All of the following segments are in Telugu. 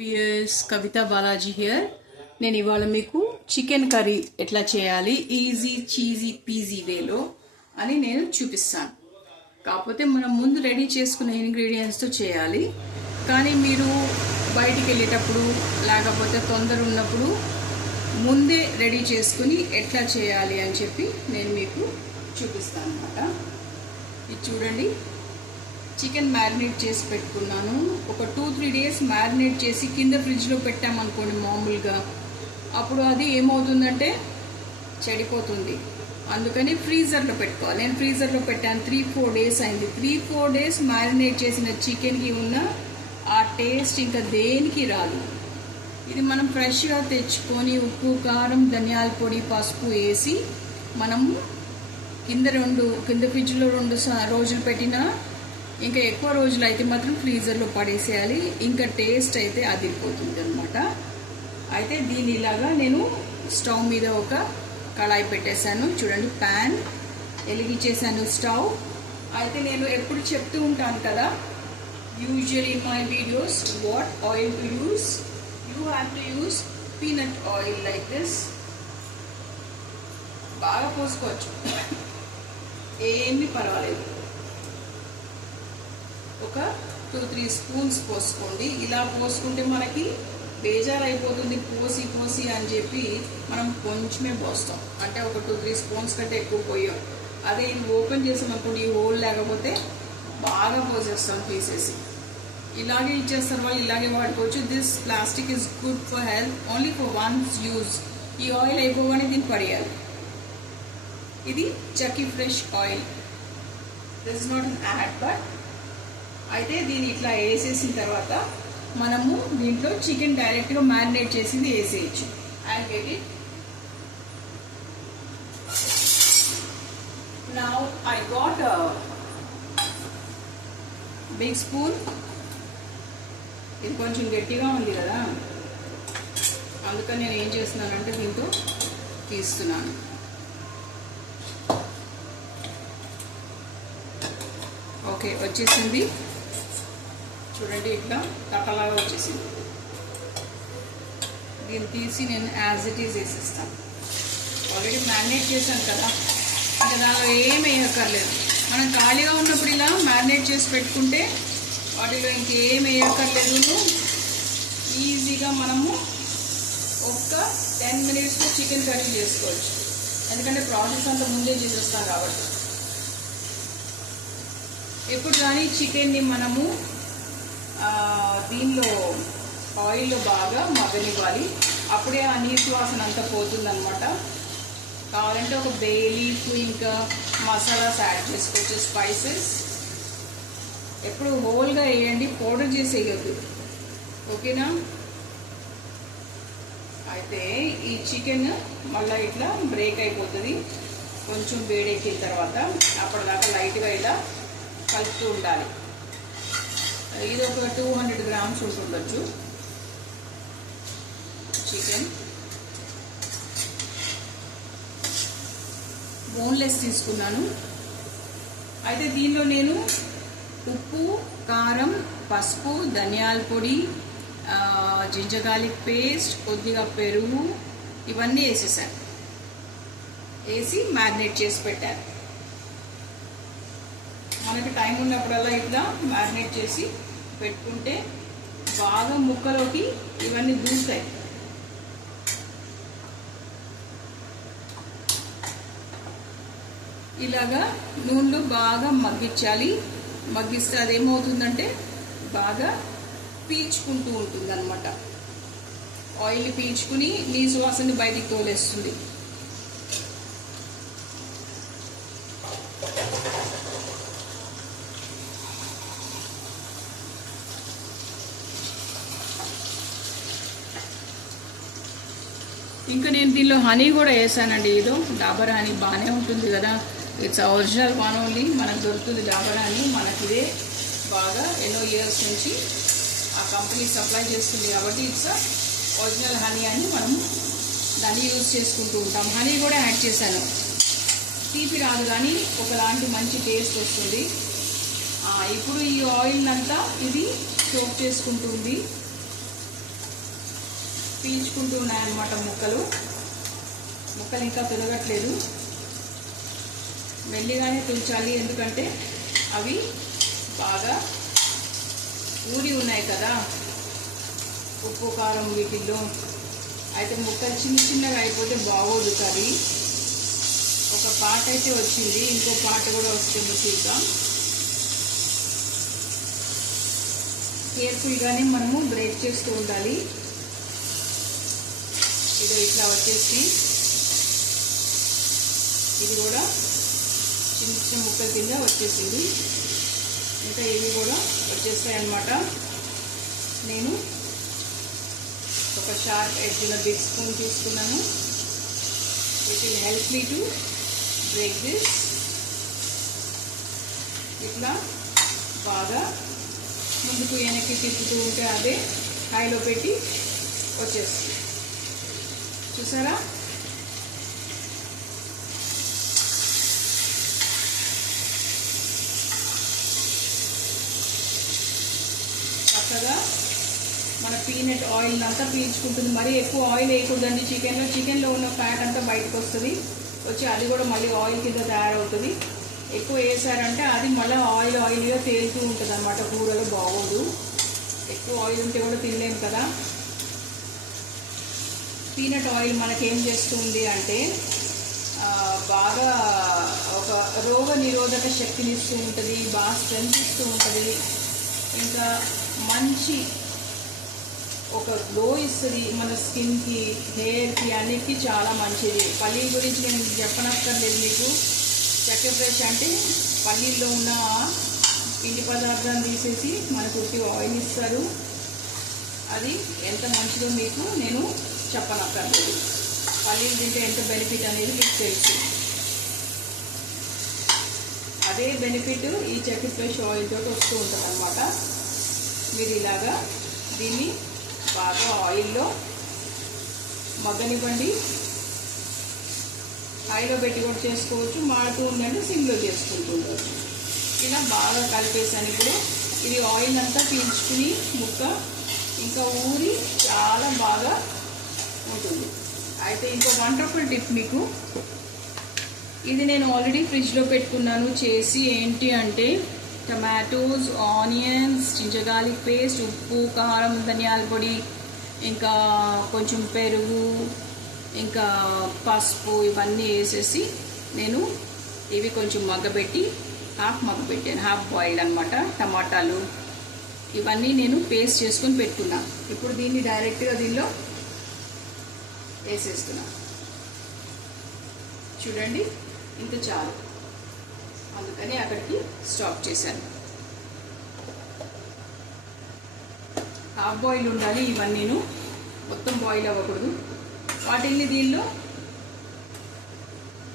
Weirs Kavitha Balaji here. నేను ఇవాళ మీకు చికెన్ కర్రీ ఎట్లా చేయాలి ఈజీ చీజీ పీజీ వేలో అని నేను చూపిస్తాను. కాకపోతే మనం ముందు రెడీ చేసుకున్న ఇంగ్రీడియంట్స్తో చేయాలి. కానీ మీరు బయటికి వెళ్ళేటప్పుడు లేకపోతే తొందర ఉన్నప్పుడు ముందే రెడీ చేసుకుని ఎట్లా చేయాలి అని చెప్పి నేను మీకు చూపిస్తాను అన్నమాట. ఇది చూడండి, చికెన్ మ్యారినేట్ చేసి పెట్టుకున్నాను. ఒక 2-3 డేస్ మ్యారినేట్ చేసి కింద ఫ్రిడ్జ్లో పెట్టామనుకోండి మామూలుగా, అప్పుడు అది ఏమవుతుందంటే చెడిపోతుంది. అందుకని ఫ్రీజర్లో పెట్టుకోవాలి. నేను ఫ్రీజర్లో పెట్టాను. 3-4 డేస్ అయింది. 3-4 డేస్ మ్యారినేట్ చేసిన చికెన్కి ఉన్న ఆ టేస్ట్ ఇంకా దేనికి రాదు. ఇది మనం ఫ్రెష్గా తెచ్చుకొని ఉప్పు, కారం, ధనియాల పొడి, పసుపు వేసి మనము కింద ఫ్రిడ్జ్లో 2 రోజులు పెట్టినా, ఇంకా ఎక్కువ రోజులు అయితే మాత్రం ఫ్రీజర్లో పడేసేయాలి. ఇంకా టేస్ట్ అయితే అదిరిపోతుంది అనమాట. అయితే దీని ఇలాగా నేను స్టవ్ మీద ఒక కళాయి పెట్టేశాను. చూడండి, ప్యాన్ వెలిగించేసాను స్టవ్. అయితే నేను ఎప్పుడు చెప్తూ ఉంటాను కదా, usually in my videos what oil to use. You have to use peanut oil like this. బాగా పోసుకోవచ్చు, ఏమీ పర్వాలేదు. ఒక 2-3 స్పూన్స్ పోసుకోండి. ఇలా పోసుకుంటే మనకి బేజారు అయిపోతుంది పోసి అని చెప్పి మనం కొంచెమే పోస్తాం. అంటే ఒక 2-3 స్పూన్స్ కంటే ఎక్కువ పోయాం. అదే ఇది ఓపెన్ చేసామనుకోండి, ఈ హోల్ లేకపోతే బాగా పోసేస్తాం తీసేసి. ఇలాగే ఇచ్చేస్తారు వాళ్ళు, ఇలాగే వాడుకోవచ్చు. This plastic is good for health, only for once use. ఈ ఆయిల్ అయిపోగానే దీన్ని పడేయాలి. ఇది chakki fresh oil. This is not an ad, but అయితే దీన్ని ఇట్లా వేసేసిన తర్వాత మనము దీంట్లో చికెన్ డైరెక్ట్గా మ్యారినేట్ చేసింది వేసేయచ్చు. I get it. Now I got big spoon. ఇది కొంచెం గట్టిగా ఉంది కదా, అందుకని నేను ఏం చేస్తున్నానంటే దీంతో తీస్తున్నాను. ఓకే, వచ్చేసింది చూడండి, ఇట్లా తట్టలాగా వచ్చేసింది. దీన్ని తీసి నేను యాజ్ ఇట్ ఈజ్ వేసేస్తాను. ఆల్రెడీ మ్యారినేట్ చేశాను కదా, ఇంకా దానిలో ఏం వేయక్కర్లేదు. మనం ఖాళీగా ఉన్నప్పుడు ఇలా మ్యారినేట్ చేసి పెట్టుకుంటే వాటిలో ఇంకేం వేయక్కర్లేదు. ఈజీగా మనము ఒక్క 10 మినిట్స్లో చికెన్ కర్రీ చేసుకోవచ్చు. ఎందుకంటే ప్రాసెస్ అంతా ముందే చేసేస్తాం కాబట్టి. ఎప్పుడు కానీ చికెన్ని మనము దీనిలో ఆయిల్లో బాగా మగ్గనివ్వాలి. అప్పుడే ఆ నీసు వాసన అంతా పోతుందన్నమాట. కావాలంటే ఒక బే లీఫ్ ఇంకా మసాలాస్ యాడ్ చేసుకోవచ్చు, స్పైసెస్. ఎప్పుడు హోల్గా వేయండి, పౌడర్ చేసి వేయద్దు, ఓకేనా? అయితే ఈ చికెన్ మళ్ళీ ఇట్లా బ్రేక్ అయిపోతుంది కొంచెం వేడెక్కిన తర్వాత. అప్పటిదాకా లైట్గా ఇలా కలుపుతూ ఉండాలి. ఇది ఒక 200 గ్రామ్స్ ఉంటుండొచ్చు చికెన్. బోన్లెస్ తీసుకున్నాను. అయితే దీనిలో నేను ఉప్పు, కారం, పసుపు, ధనియాల పొడి, జింజర్ గార్లిక్ పేస్ట్, కొద్దిగా పెరుగు ఇవన్నీ వేసేసాను. వేసి మ్యారినేట్ చేసి పెట్టాను. మనకి టైం ఉన్నప్పుడల్లా ఇట్లా మ్యారినేట్ చేసి పెట్టుకుంటే బాగా ముక్కలోకి ఇవన్నీ దూస్తాయి. ఇలాగా నూనెలో బాగా మగ్గించాలి. మగ్గిస్తే అదేమవుతుందంటే బాగా పీల్చుకుంటూ ఉంటుంది అన్నమాట. ఆయిల్ పీల్చుకుని నీసు వాసన బయటికి తోలేస్తుంది. ఇంకా నేను దీనిలో హనీ కూడా వేసానండి. ఏదో డాబర్ హనీ బాగానే ఉంటుంది కదా, ఇట్స్ ఒరిజినల్ వన్ ఓన్లీ. మనకు దొరుకుతుంది డాబర్ హనీ. మనకి ఇదే బాగా ఎన్నో ఇయర్స్ నుంచి ఆ కంపెనీ సప్లై చేస్తుంది కాబట్టి ఇట్స్ ఒరిజినల్ హనీ అని మనం దాన్ని యూజ్ చేసుకుంటూ ఉంటాం. హనీ కూడా యాడ్ చేశాను. తీపి రాదు కానీ ఒకలాంటి మంచి టేస్ట్ వస్తుంది. ఇప్పుడు ఈ ఆయిల్ అంతా ఇది సోక్ చేసుకుంటుంది. పీల్చుకుంటూ ఉన్నాయన్నమాట ముక్కలు ఇంకా తొలగట్లేదు. మెల్లిగానే తుంచాలి, ఎందుకంటే అవి బాగా ఊరి ఉన్నాయి కదా ఉప్పు కారం వీటిల్లో. అయితే ముక్కలు చిన్నగా అయిపోతే బాగోదు కర్రీ. ఒక పార్ట్ అయితే వచ్చింది, ఇంకో పార్ట్ కూడా వస్తే మంచిగా. కేర్ఫుల్గానే మనము బ్రేక్ చేస్తూ ఉండాలి. ఇదో ఇట్లా వచ్చేసి ఇది కూడా చిన్న ముక్కల కింద వచ్చేసింది. ఇంకా ఇవి కూడా వచ్చేస్తాయి అన్నమాట. నేను ఒక షార్ప్ ఎడ్జ్ ఉన్న బిగ్ స్పూన్ తీసుకున్నాను. It will help me to break this. ఇట్లా బాగా ముందుకు వెనక్కి తిప్పుతూ ఉంటే అదే హైలో పెట్టి వచ్చేస్తుంది. చూసారా? చక్కగా మన పీనట్ ఆయిల్ అంతా పీల్చుకుంటుంది. మరీ ఎక్కువ ఆయిల్ వేయకూడదండి చికెన్లో ఉన్న ఫ్యాట్ అంతా బయటకు వస్తుంది, వచ్చి అది కూడా మళ్ళీ ఆయిల్ కింద తయారవుతుంది. ఎక్కువ వేసారంటే అది మళ్ళీ ఆయిల్గా తేలుతూ ఉంటుంది అన్నమాట. కూరలో బాగోదు. ఎక్కువ ఆయిల్ ఉంటే కూడా తినలేము కదా. పీనట్ ఆయిల్ మనకేం చేస్తుంది అంటే బాగా ఒక రోగ నిరోధక శక్తిని ఇస్తూ ఉంటుంది, బాగా స్ట్రెంత్ ఇస్తూ ఉంటుంది, ఇంకా మంచి ఒక గ్లో ఇస్తుంది మన స్కిన్కి, హెయిర్కి, అన్నిటికీ చాలా మంచిది. పల్లీల గురించి నేను చెప్పనక్కర్లేదు మీకు. చక్కెర బ్రష్ అంటే పల్లీల్లో ఉన్న పిండి పదార్థాన్ని తీసేసి మనకు ఆయిల్ ఇస్తారు. అది ఎంత మంచిదో మీకు నేను చెప్పనక్కర్లేదు. పల్లీలు తింటే ఎంత బెనిఫిట్ అనేది మీకు తెలుసు. అదే బెనిఫిట్ ఈ చక్కెర బ్రష్ ఆయిల్ తోటి వస్తూ ఉంటుంది అన్నమాట. మీరు ఇలాగా దీన్ని బాగా ఆయిల్లో మగ్గనివ్వండి. హైలో పెట్టి కూడా చేసుకోవచ్చు, మాడుతూ ఉండండి, సిమ్లో చేసుకుంటూ ఉండవచ్చు. ఇలా బాగా కలిపేసాను. ఇప్పుడు ఇది ఆయిల్ అంతా పీల్చుకుని ముక్క ఇంకా ఊరి చాలా బాగా ఉంటుంది. అయితే ఇంకో వండర్ఫుల్ టిప్ మీకు. ఇది నేను ఆల్రెడీ ఫ్రిడ్జ్లో పెట్టుకున్నాను చేసి. ఏంటి అంటే tomatoes, onions, ginger garlic paste, ఉప్పు, కారం, ధనియాల పొడి, ఇంకా కొంచెం పెరుగు, ఇంకా పసుపు ఇవన్నీ వేసేసి నేను ఇవి కొంచెం మగ్గబెట్టి మగ్గబెట్టాను. హాఫ్ బాయిల్డ్ అనమాట. టమాటాలు ఇవన్నీ నేను పేస్ట్ చేసుకొని పెట్టుకున్నా. ఇప్పుడు దీన్ని డైరెక్ట్గా దీనిలో వేసేస్తున్నా. చూడండి, ఇంత చాలు. అందుకని అక్కడికి స్టాప్ చేశాను. హాఫ్ బాయిల్ ఉండాలి ఇవన్నీను, మొత్తం బాయిల్ అవ్వకూడదు. వాటిని దీనిలో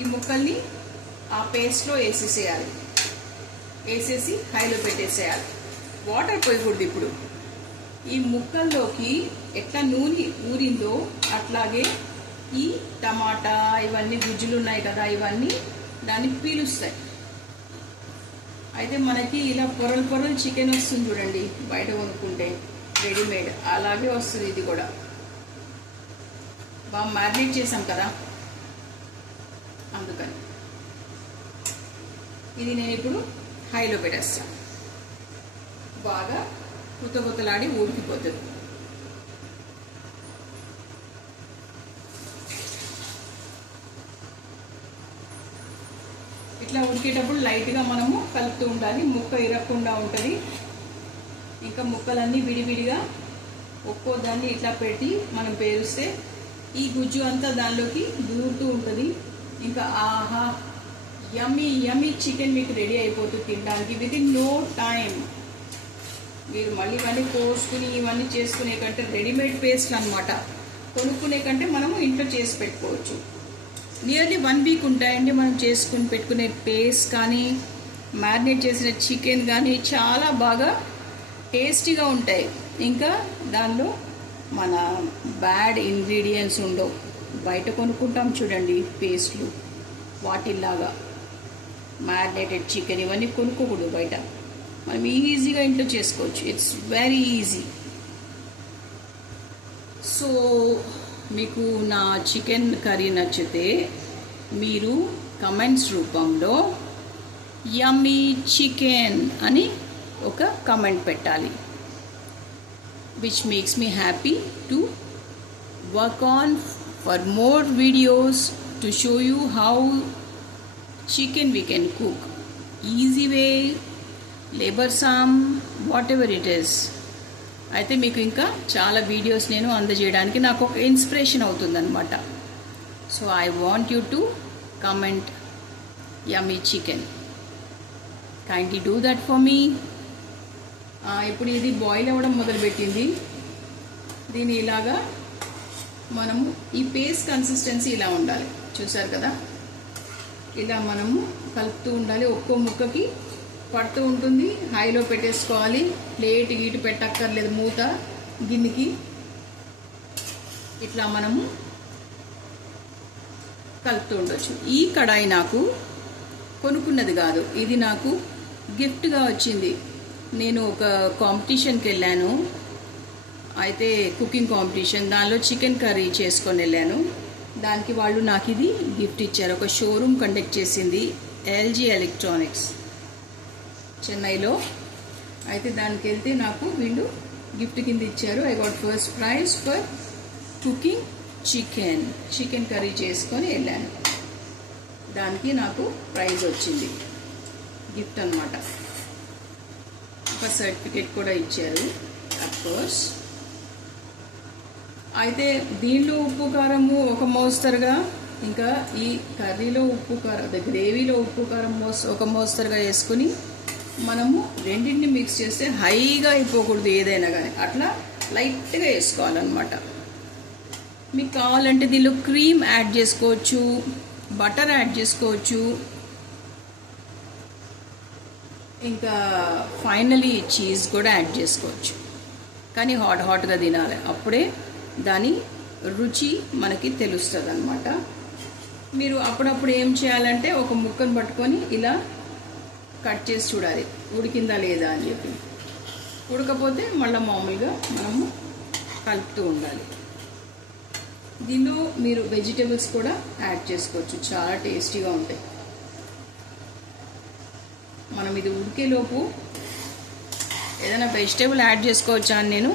ఈ ముక్కల్ని ఆ పేస్ట్లో వేసేసేయాలి. వేసేసి హైలో పెట్టేసేయాలి. వాటర్ పోయకూడదు. ఇప్పుడు ఈ ముక్కల్లోకి ఎట్లా నూనె ఊరిందో అట్లాగే ఈ టమాటా ఇవన్నీ గుజ్జులు ఉన్నాయి కదా, ఇవన్నీ దాన్ని పీలుస్తాయి. అయితే మనకి ఇలా పొరలు చికెన్ వస్తుంది చూడండి బయట కొనుక్కుంటే రెడీమేడ్, అలాగే వస్తుంది. ఇది కూడా బాగా మ్యారినేట్ చేసాం కదా, అందుకని ఇది నేను ఇప్పుడు హైలో పెట్టేస్తాను. బాగా కుత్తలాడి ఉడికిపోతుంది. ఇట్లా ఉడికేటప్పుడు లైట్గా మనము కలుపుతూ ఉండాలి, ముక్క ఇరగకుండా ఉంటుంది. ఇంకా ముక్కలన్నీ విడివిడిగా ఒక్కో దాన్ని ఇట్లా పెట్టి మనం పేరుస్తే ఈ గుజ్జు అంతా దానిలోకి దూరుతూ ఉంటుంది. ఇంకా ఆహా, యమ్మీ యమ్మీ చికెన్ మీకు రెడీ అయిపోతుంది తినడానికి వితిన్ నో టైం. మీరు మళ్ళీ ఇవన్నీ కోసుకుని ఇవన్నీ చేసుకునే కంటే రెడీమేడ్ పేస్ట్లు అనమాట. కొనుక్కునే కంటే మనము ఇంట్లో చేసి పెట్టుకోవచ్చు. నియర్లీ 1 వీక్ ఉంటాయండి మనం చేసుకుని పెట్టుకునే పేస్ట్ కానీ మ్యారినేట్ చేసిన చికెన్ కానీ చాలా బాగా టేస్టీగా ఉంటాయి. ఇంకా దానిలో మన బ్యాడ్ ఇంగ్రీడియంట్స్ ఉండవు. బయట కొనుక్కుంటాం చూడండి పేస్ట్లు, వాటిల్లాగా మ్యారినేటెడ్ చికెన్ ఇవన్నీ కొనుక్కోకూడదు బయట. మనం ఈజీగా ఇంట్లో చేసుకోవచ్చు. It's very easy. సో మీకు నా చికెన్ కర్రీ నచ్చితే మీరు కమెంట్స్ రూపంలో యమ్మీ చికెన్ అని ఒక కమెంట్ పెట్టాలి, which makes me happy to work on for more videos to show you how chicken we can cook easy way, labour some, what ever it is. అయితే మీకు ఇంకా చాలా వీడియోస్ నేను అందజేయడానికి నాకు ఒక ఇన్స్పిరేషన్ అవుతుందన్నమాట. So I want you to comment yummy chicken. Kindly do that for me. ఇప్పుడు ఇది బాయిల్ అవ్వడం మొదలుపెట్టింది. దీని ఇలాగా మనము ఈ పేస్ట్ కన్సిస్టెన్సీ ఇలా ఉండాలి, చూసారు కదా. ఇలా మనము కలుపుతూ ఉండాలి, ఒక్కో ముక్కకి పడుతూ ఉంటుంది. హైలో పెట్టేసుకోవాలి, ప్లేట్ గీటు పెట్టక్కర్లేదు, మూత గిన్నెకి. ఇట్లా మనము కలుపుతూ ఉండొచ్చు. ఈ కడాయి నాకు కొనుక్కున్నది కాదు, ఇది నాకు గిఫ్ట్గా వచ్చింది. నేను ఒక కాంపిటీషన్కి వెళ్ళాను, అయితే కుకింగ్ కాంపిటీషన్, దానిలో చికెన్ కర్రీ చేసుకొని వెళ్ళాను. దానికి వాళ్ళు నాకు ఇది గిఫ్ట్ ఇచ్చారు. ఒక షోరూమ్ కండక్ట్ చేసింది ఎల్జీ ఎలక్ట్రానిక్స్ చెన్నైలో. అయితే దానికి వెళ్తే నాకు వీళ్ళు గిఫ్ట్ కింద ఇచ్చారు. I got first prize for cooking chicken curry చేసుకొని వెళ్ళాను. దానికి నాకు ప్రైజ్ వచ్చింది, గిఫ్ట్ అన్నమాట. ఒక సర్టిఫికేట్ కూడా ఇచ్చారు అఫ్కోర్స్. అయితే దీనిలో ఉప్పు కారము ఒక మోస్తరుగా, ఇంకా ఈ కర్రీలో ఉప్పు కారం, గ్రేవీలో ఉప్పు కారం ఒక మోస్తరుగా వేసుకుని మనము రెండింటిని మిక్స్ చేస్తే హైగా అయిపోకూడదు ఏదైనా కానీ, అట్లా లైట్గా వేసుకోవాలన్నమాట. మీకు కావాలంటే దీనిలో క్రీమ్ యాడ్ చేసుకోవచ్చు, బటర్ యాడ్ చేసుకోవచ్చు, ఇంకా ఫైనలీ చీజ్ కూడా యాడ్ చేసుకోవచ్చు. కానీ హాట్గా తినాలి, అప్పుడే దాని రుచి మనకి తెలుస్తుంది అన్నమాట. మీరు అప్పుడప్పుడు ఏం చేయాలంటే ఒక ముక్కను పట్టుకొని ఇలా కట్ చేసి చూడాలి ఉడికిందా లేదా అని చెప్పి. ఉడకపోతే మళ్ళీ మామూలుగా మనము కలుపుతూ ఉండాలి. దీనిలో మీరు వెజిటేబుల్స్ కూడా యాడ్ చేసుకోవచ్చు, చాలా టేస్టీగా ఉంటాయి. మనం ఇది ఉడికేలోపు ఏదైనా వెజిటేబుల్ యాడ్ చేసుకోవచ్చా అని నేను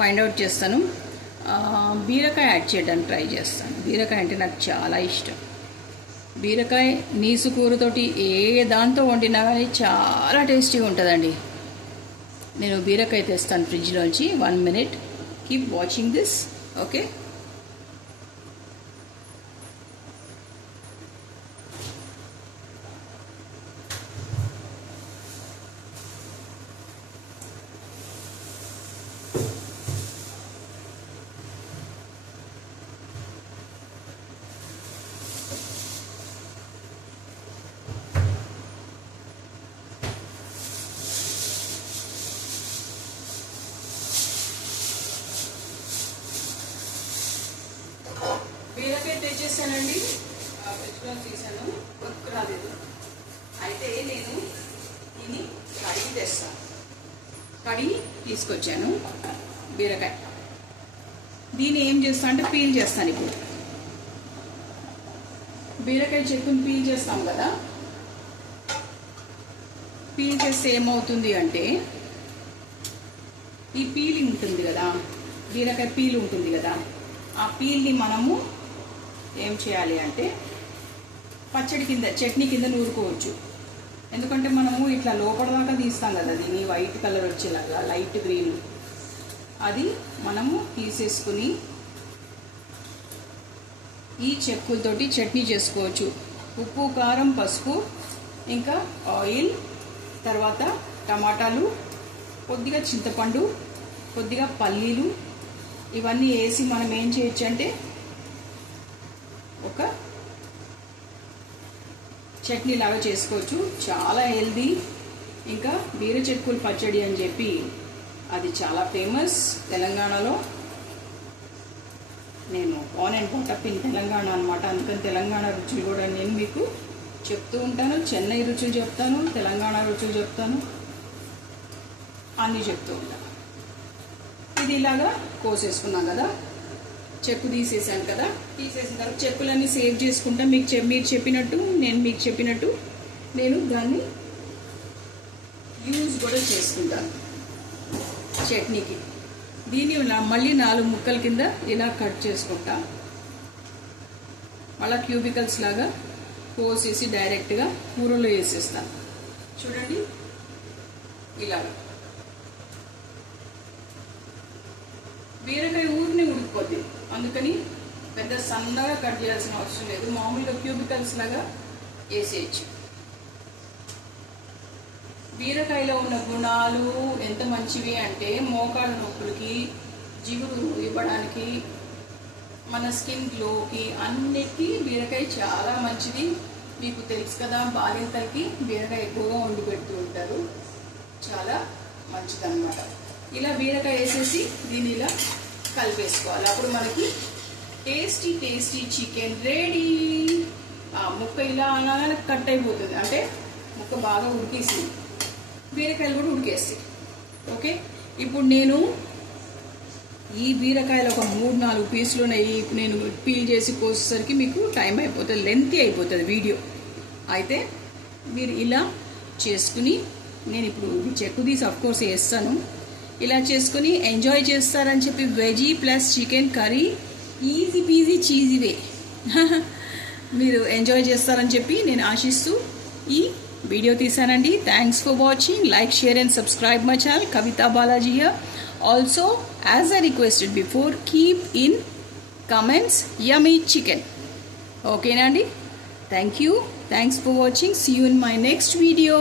ఫైండ్ అవుట్ చేస్తాను. బీరకాయ యాడ్ చేయడానికి ట్రై చేస్తాను. బీరకాయ అంటే నాకు చాలా ఇష్టం. బీరకాయ నీసు కూరతోటి ఏ దాంతో వండినా కానీ చాలా టేస్టీగా ఉంటుందండి. నేను బీరకాయ తెస్తాను ఫ్రిడ్జ్లోంచి. 1 minute, keep watching this, okay. బీరకాయ తెచ్చేసానండి, ఫ్రిడ్జ్లో తీసాను, వర్క్ రాలేదు. అయితే నేను దీన్ని కడిగి తెస్తాను. కడిగి తీసుకొచ్చాను బీరకాయ. దీన్ని ఏం చేస్తాను అంటే పీల్ చేస్తాను. ఇప్పుడు బీరకాయ చెక్కుని పీల్ చేస్తాం కదా, పీల్ చేస్తే ఏమవుతుంది అంటే ఈ పీలింగ్ ఉంటుంది కదా, బీరకాయ పీల్ ఉంటుంది కదా, ఆ పీల్ని మనము ఏం చేయాలి అంటే పచ్చడి కింద, చట్నీ కింద నూరుకోవచ్చు. ఎందుకంటే మనము ఇట్లా లోపల దాకా తీస్తాం కదా, దీన్ని వైట్ కలర్ వచ్చేలాగా, లైట్ గ్రీన్, అది మనము తీసేసుకుని ఈ చెక్కులతోటి చట్నీ చేసుకోవచ్చు. ఉప్పు, కారం, పసుపు, ఇంకా ఆయిల్, తర్వాత టమాటాలు, కొద్దిగా చింతపండు, కొద్దిగా పల్లీలు, ఇవన్నీ వేసి మనం ఏం చేయొచ్చు అంటే ఒక చట్నీ లాగా చేసుకోవచ్చు. చాలా హెల్దీ. ఇంకా బీర చెక్కుల పచ్చడి అని చెప్పి అది చాలా ఫేమస్ తెలంగాణలో. నేను ఆన్ అండ్ పాటప్ ఇన్ తెలంగాణ అనమాట, అందుకని తెలంగాణ రుచులు కూడా నేను మీకు చెప్తూ ఉంటాను. చెన్నై రుచులు చెప్తాను, తెలంగాణ రుచులు చెప్తాను, అన్నీ చెప్తూ ఉంటాను. ఇది ఇలాగా కోసేసుకున్నాం కదా, చెక్కు తీసేసాను కదా, తీసేసిన తర్వాత చెక్కులన్నీ సేవ్ చేసుకుంటా. మీరు చెప్పినట్టు నేను దాన్ని యూజ్ కూడా చేసుకుంటాను చట్నీకి. దీన్ని మళ్ళీ 4 ముక్కల కింద ఇలా కట్ చేసుకుంటా. మళ్ళీ క్యూబికల్స్ లాగా కోసేసి డైరెక్ట్గా కూరలో వేసేస్తాను. చూడండి ఇలా. బీరకాయ ఊరిని ఉడికిపోద్ది, అందుకని పెద్ద సన్నగా కట్ చేయాల్సిన అవసరం లేదు. మామూలుగా క్యూబికల్స్ లాగా వేసేయచ్చు. బీరకాయలో ఉన్న గుణాలు ఎంత మంచివి అంటే మోకాళ్ళ నొప్పులకి, జిగురు ఇవ్వడానికి, మన స్కిన్ గ్లోకి, అన్నిటికీ బీరకాయ చాలా మంచిది. మీకు తెలుసు కదా, బాలింతలకి బీరకాయ ఎక్కువగా వండి పెడుతూ ఉంటారు. చాలా మంచిదన్నమాట. ఇలా బీరకాయ వేసేసి దీన్ని ఇలా కలిపేసుకోవాలి. అప్పుడు మనకి టేస్టీ టేస్టీ చికెన్ రెడీ. ముక్క ఇలా అలా కట్ అయిపోతుంది, అంటే ముక్క బాగా ఉడికేసి బీరకాయలు కూడా ఉడికేస్తాయి. ఓకే, ఇప్పుడు నేను ఈ బీరకాయలు ఒక 3-4 పీసులు ఉన్నాయి. నేను పీల్ చేసి కోసేసరికి మీకు టైం అయిపోతుంది, లెంతీ అయిపోతుంది వీడియో. అయితే మీరు ఇలా చేసుకుని, నేను ఇప్పుడు చెక్కు తీసి అఫ్కోర్స్ వేస్తాను, ఇలా చేసుకుని ఎంజాయ్ చేస్తారని చెప్పి veggie plus chicken curry easy peasy cheesy way మీరు ఎంజాయ్ చేస్తారని చెప్పి నేను ఆశిస్తూ ఈ వీడియో తీసానండి. Thanks for watching. Like, share and subscribe my channel Kavita Balaji here. Also, as I requested before, keep in comments yummy chicken. Okay, Nandi? Thank you. Thanks for watching. See you in my next video.